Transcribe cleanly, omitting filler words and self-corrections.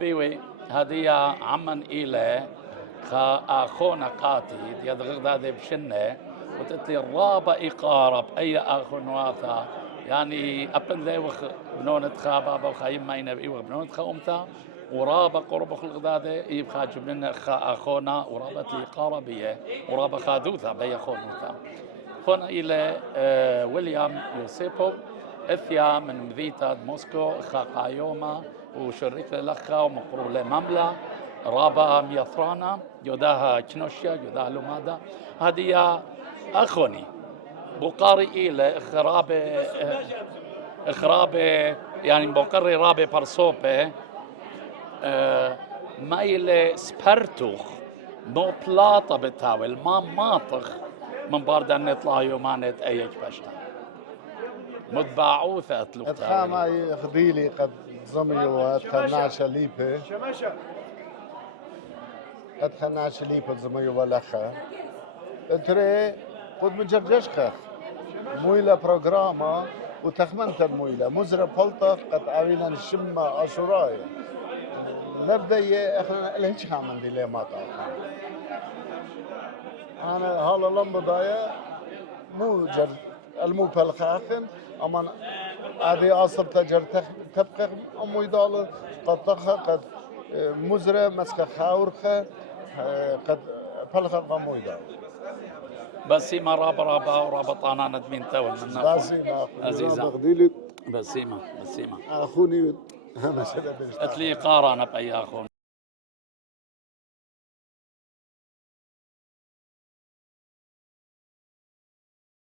بيوي هدية عمن إلى أخونا قاتي يد غردادي بشنة وقلت لي الرابع إقارب أي أخو نواتا يعني أبن ذي بنونة خابا وخايم ما ينبئي وبنونة خاومتا ورابا قرب الغدادة يبقى جبنا أخونا ورابة لي قاربية ورابا خادوثا بي أخونوتا هنا إلى ويليام يوسيبو إثيا من مذيتا موسكو خاقايوما وشريك للخا ومقرو لمملا رابا ميثرانا يداها كنوشيا يداها لومادا هذه أخوني بقاري إلى إخراب يعني بقري رابي برسوبة ما إلى سبرتوخ مو بلاطة بتاول ما ماطخ من بارد أن نطلع يومانت أيج بشتا متباعوثة أتلوك اتخاما يخديلي قد زميو اتخناش ليبه اتخناش ليبه زميو ولخا اتري قد مجرجشخ مويلة بروغراما وتخمنت المويلة مزرة بلطة قد عوينا نشمة أشورايا نبدأ احنا لهيش خامن دي ليه ما طاقا أنا هالا لمبة ضايا مو جر المو بلخاخن أما هذه أصل تجر تبقى أمو يدال قد طخة قد مزرة مسك خاورخة قد بلخة أمو يدال بسيمة رابا ورابطانا ندمين تاول من ناخو بسيمة عزيزة بغديلي بسيمة أخوني هم اتلي قارا أنا بأي أخو